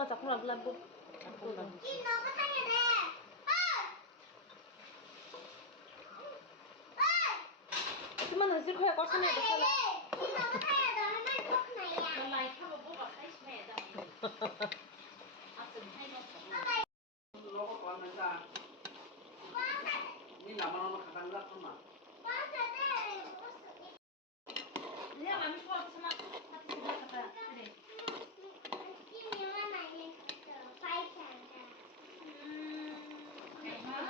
엄마 자꾸 라블라블. 이 너무 타야 돼. 그만 하실 거야. 꽉 차면 돼. 살아. 이 너무 타야 돼. 할머니 포크나야. ทำไมข้ามาบอกให้แม่ดังนี้เอาสิ่งให้นกของเรา Loko ko man sa. Ni naman ako makakanlak ko ma. เรียกมันไม่พอใช่ไหมถ้าที่จะไปไม่ได้ 今年我买那个白色的。 ไก่มา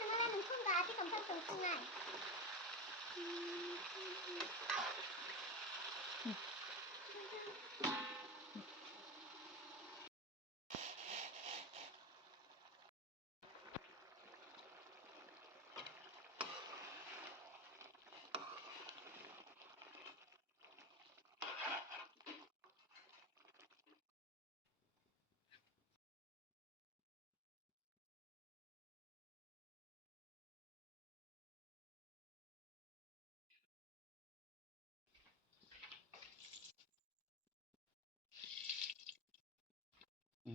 怎么来能碰的？这种碰手碰啊！ เ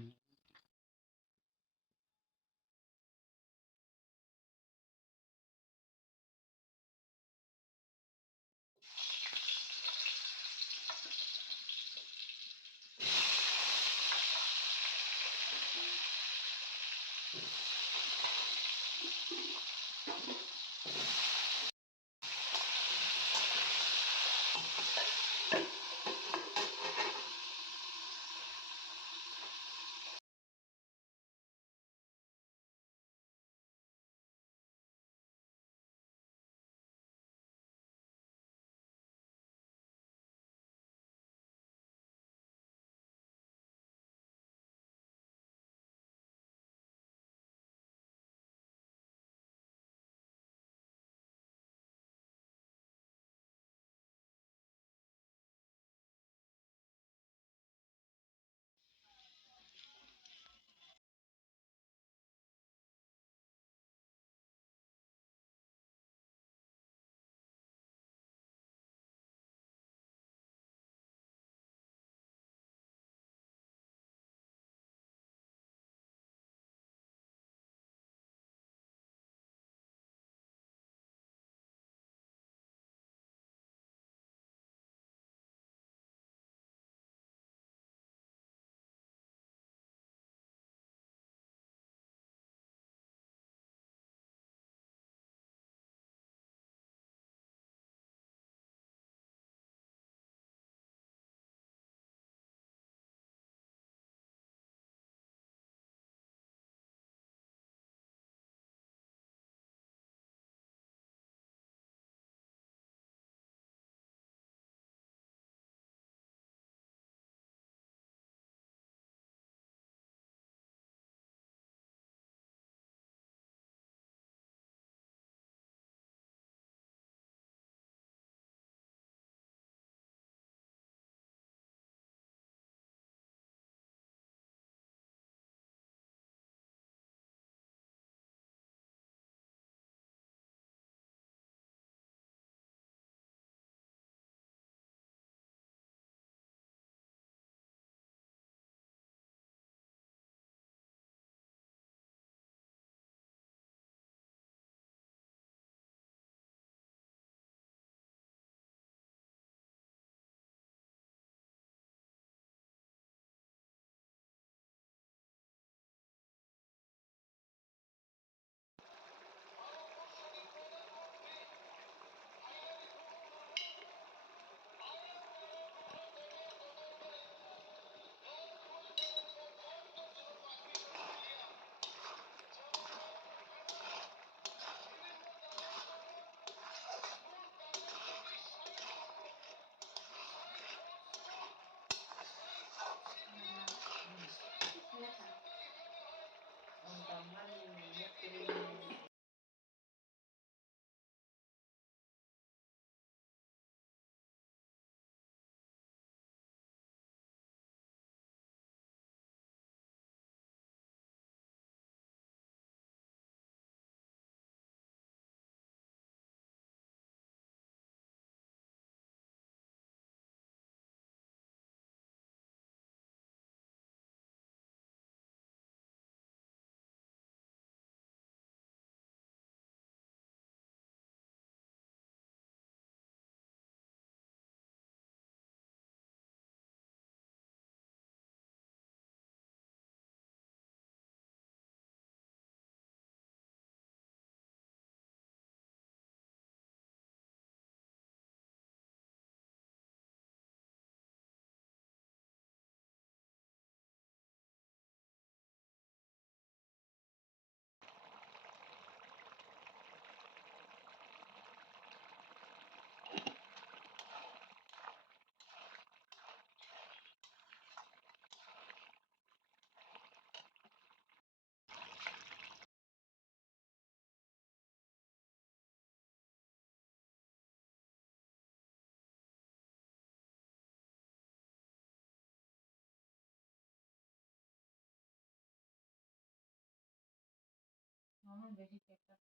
나는 매직백과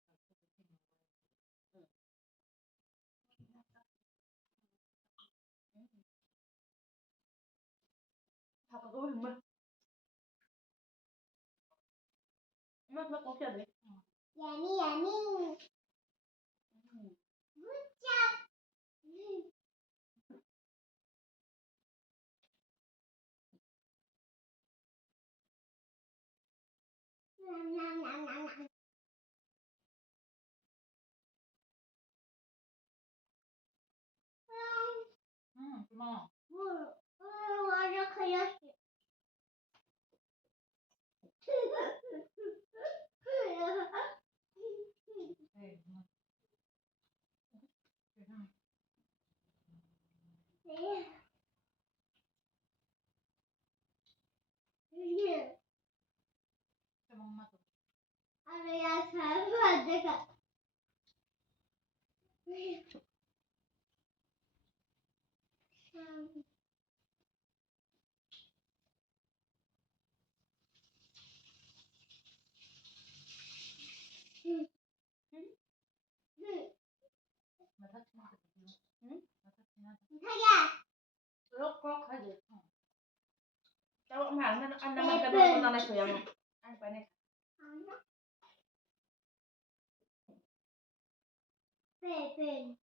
Học có hình mà. Nó có kia đấy. Yummy, yummy. Good job. Nom, nom, nom, nom, nom. 고마워. 완전 크렸어. 네. 좀 엄마도. 아니야, 잘못 안 돼가. 나 사진한테 보여. 응? 나 사진한테. 자기야. Lúc có cái gì? 어. Cháu ông hàng ăn năm cái con này phải không? Ăn cái này. pen.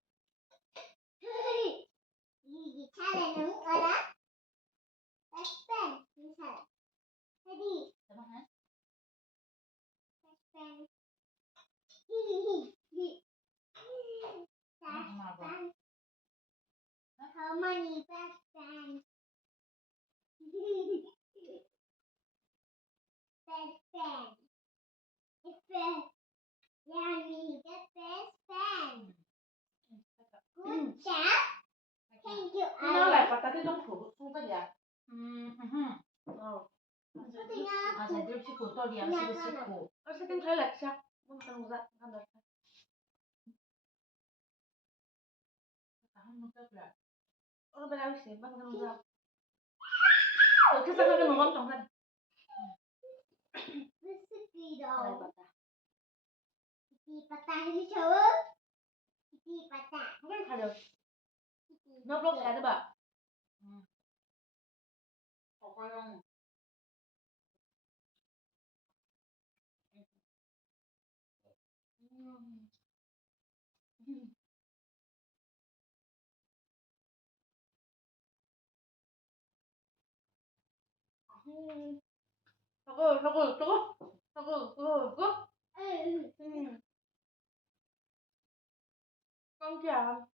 이 차례는 뭐라? pen. 이 차례. 헤디. 잠깐만. pen. 히히히. 엄마 봐. How many best friends? Best friend. It's best. Yummy, the best friend. Good job. Thank you, Nó lại Alex. có cái trong thủ không có gì à? Ờ. 아, 쟤들 씻고 또 리앙씨도 씻고. Nó sẽ thấy là sao? Không cần giận, không được. 한번 써줘야. Nó bây giờ sẽ bắt không ra. Cái sao cái nó trong thân. This is Đây Guido. bà ta. Kiki pata ini cowo. Kiki pata. Không có khai được. Nó block khai đấy bà. 저거용. 저거. Con chào.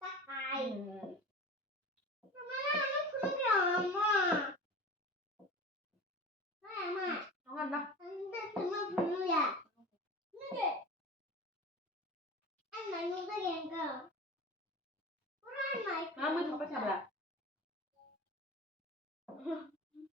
Pakai. Mama, kunu ya, Mama. Mama, Nó ăn đâu? anda sama kunu ya. Nude. Ăn mà nude yang ke. Kurang mai. Nó mới thọc cái chào bà.